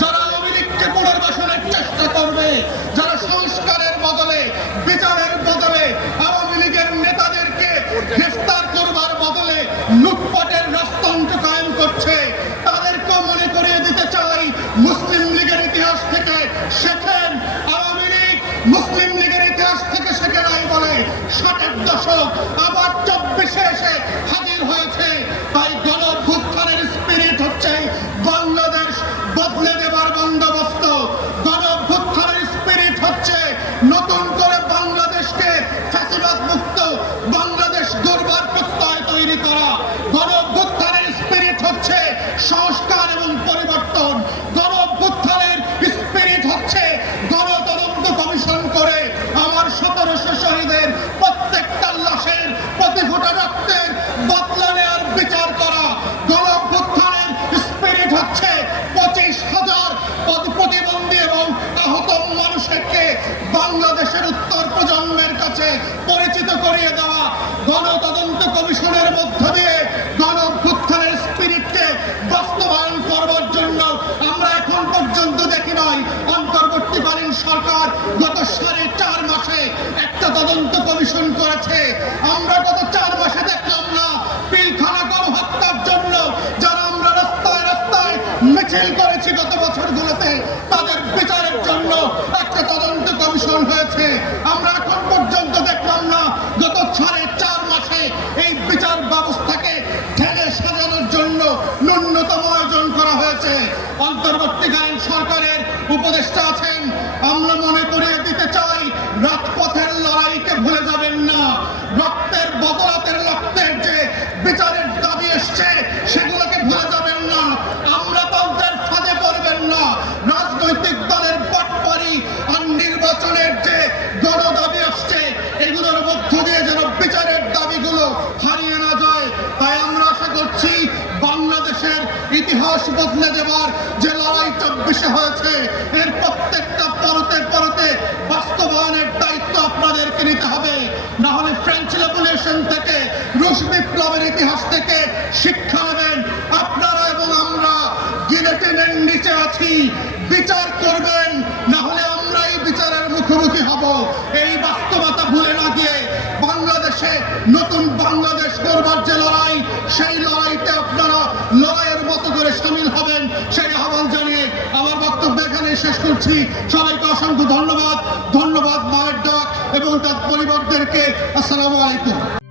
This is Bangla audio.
যারা আওয়ামী লীগকে পুনর্বাসনের চেষ্টা করবে, যারা সংস্কারের বদলে, বিচারের বদলে, আওয়ামী লীগের নেতাদেরকে গ্রেফতার করবার বদলে লুটপাটের রাজতন্ত্র কায়েম করছে, তাদেরকেও মনে করিয়ে দিতে চাই মুসলিম লীগের ইতিহাস থেকে শেখেন। আওয়ামী লীগ মুসলিম লীগের ইতিহাস থেকে শেখে নাই বলে ষাটের দশক, আবার চব্বিশে এসে বাংলাদেশ বদলে দেবার বন্দোবস্ত বাংলাদেশের উত্তর প্রজন্মের কাছে পরিচিত করিয়ে দেওয়া গণতদন্ত কমিশনের মধ্য দিয়ে গণভ্যুত্থানের স্পিরিটকে বাস্তবায়ন করবার জন্য আমরা এখন পর্যন্ত দেখি নয় অন্তর্বর্তীকালীন সরকার গত সাড়ে চার মাসে একটা তদন্ত কমিশন করেছে। আমরা গত চার মাসে দেখলাম না পিলখানা গণহত্যার জন্য যারা আমরা রাস্তায় রাস্তায় মিছিল করেছি গত বছরগুলোতে, তাদের বিচারের জন্য হয়েছে আমরা এখন পর্যন্ত দেখলাম না গত সাড়ে চার মাসে এই বিচার ব্যবস্থাকে ঠেলে সাজানোর জন্য ন্যূনতম আয়োজন করা হয়েছে। অন্তর্বর্তীকালীন সরকারের উপদেষ্টা আছেন, আমরা মনে করিয়ে দিতে চাই, রাজপথের লড়াইকে ভুলে যাবেন না। রক্তের বদলাতের রক্তের যে বিচারের দাবি এসছে সেগুলোকে ভুলে যাবেন না আমরা তন্ত্রের ফাঁদে পড়বেন না রাজনৈতিক দলের পটপারি আর নির্বাচনের যে গণ দাবি আসছে এগুলোর মধ্য দিয়ে যেন বিচারের দাবিগুলো হারিয়ে না যায় তাই আমরা আশা করছি বাংলাদেশের ইতিহাস বদলে দেবার যে লড়াই চব্বিশে হয়েছে, এর প্রত্যেকটা পরতে পরতে বাস্তবায়নের দায়িত্ব আপনাদেরকে নিতে হবে। না হলে ফ্রেঞ্চ রেভলিউশন থেকে, রুশ বিপ্লবের ইতিহাস থেকে শিক্ষা নেবেন আপনারা এবং আমরা। গিলেটিনের নিচে আছি, বিচার করবেন, না হলে আমরা এই বিচারের মুখোমুখি হব। এই বাস্তবতা ভুলে না গিয়ে বাংলাদেশে নতুন বাংলাদেশ করবার যে লড়াই, সেই লড়াইতে আপনারা লড়াইয়ের মতো করে সামিল হবেন সেই আহ্বান জানিয়ে আমার বক্তব্য এখানে শেষ করছি সবাইকে অসংখ্য ধন্যবাদ। ধন্যবাদ মায়ের ডাক এবং তার পরিবারদেরকে। আসসালামু আলাইকুম।